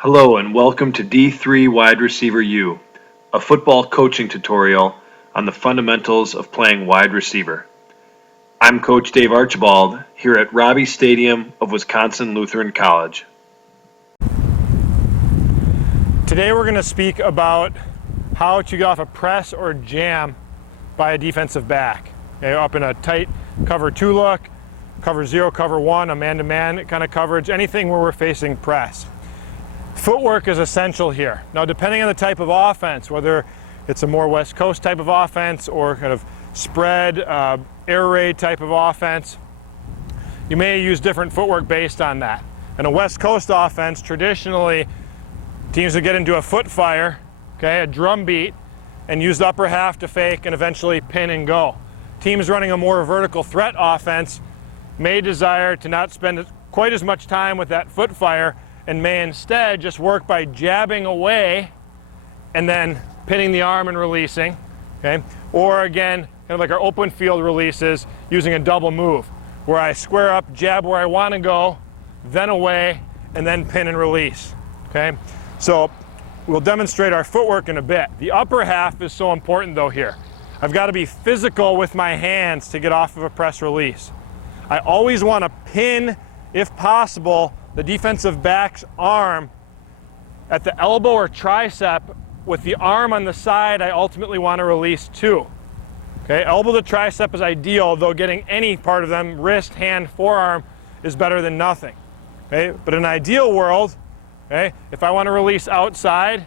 Hello and welcome to D3 Wide Receiver U, a football coaching tutorial on the fundamentals of playing wide receiver. I'm Coach Dave Archibald here at Robbie Stadium of Wisconsin Lutheran College. Today we're going to speak about how to get off a press or jam by a defensive back. Okay, up in a tight cover 2 look, cover 0, cover 1, a man-to-man kind of coverage, anything where we're facing press. Footwork is essential here. Now, depending on the type of offense, whether it's a more West Coast type of offense or kind of spread, air raid type of offense, you may use different footwork based on that. In a West Coast offense, traditionally, teams would get into a foot fire, okay, a drum beat, and use the upper half to fake and eventually pin and go. Teams running a more vertical threat offense may desire to not spend quite as much time with that foot fire and may instead just work by jabbing away and then pinning the arm and releasing, okay? Or again, kind of like our open field releases, using a double move, where I square up, jab where I want to go, then away, and then pin and release, okay? So we'll demonstrate our footwork in a bit. The upper half is so important though here. I've got to be physical with my hands to get off of a press release. I always want to pin, if possible, the defensive back's arm at the elbow or tricep with the arm on the side I ultimately want to release to. Okay, elbow to tricep is ideal, though getting any part of them, wrist, hand, forearm, is better than nothing. Okay, but in an ideal world, okay, if I want to release outside,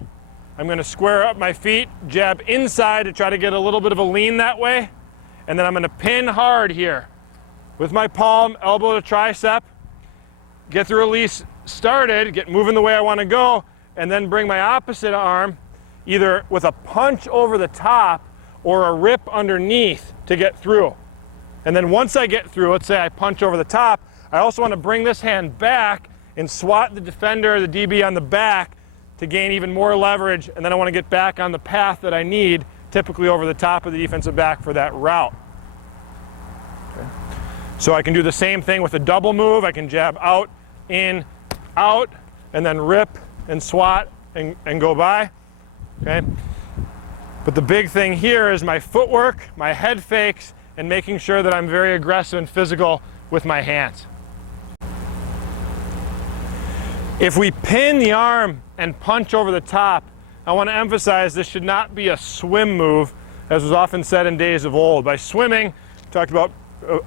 I'm going to square up my feet, jab inside to try to get a little bit of a lean that way, and then I'm going to pin hard here with my palm, elbow to tricep, get the release started, get moving the way I want to go, and then bring my opposite arm either with a punch over the top or a rip underneath to get through. And then once I get through, let's say I punch over the top, I also want to bring this hand back and swat the defender, the DB on the back to gain even more leverage, and then I want to get back on the path that I need, typically over the top of the defensive back for that route. Okay. So I can do the same thing with a double move. I can jab out, in, out, and then rip and swat and go by, okay? But the big thing here is my footwork, my head fakes, and making sure that I'm very aggressive and physical with my hands. If we pin the arm and punch over the top, I want to emphasize this should not be a swim move, as was often said in days of old. By swimming, we talked about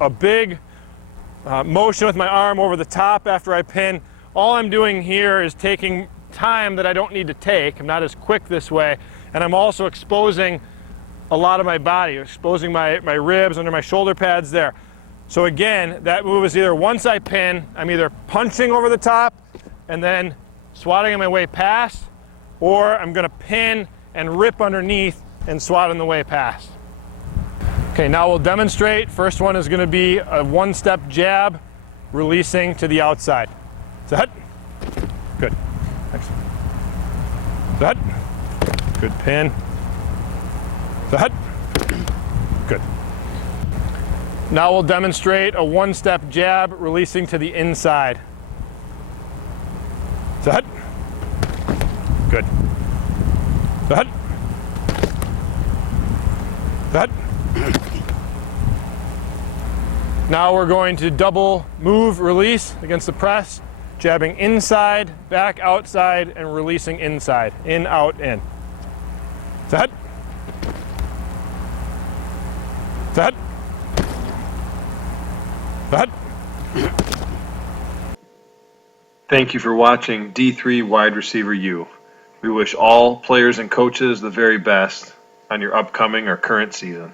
a big motion with my arm over the top after I pin. All I'm doing here is taking time that I don't need to take. I'm not as quick this way, and I'm also exposing a lot of my body, exposing my ribs under my shoulder pads there. So again, that move is either once I pin, I'm either punching over the top and then swatting on my way past, or I'm going to pin and rip underneath and swat on the way past. Okay, now we'll demonstrate. First one is going to be a one-step jab, releasing to the outside. Set. Good. Next. Set. Good pin. Set. Good. Now we'll demonstrate a one-step jab, releasing to the inside. Set. Good. Set. Set. Now we're going to double move, release against the press, jabbing inside, back, outside, and releasing inside. In, out, in. Set. Set. Set. Thank you for watching D3 Wide Receiver U. We wish all players and coaches the very best on your upcoming or current season.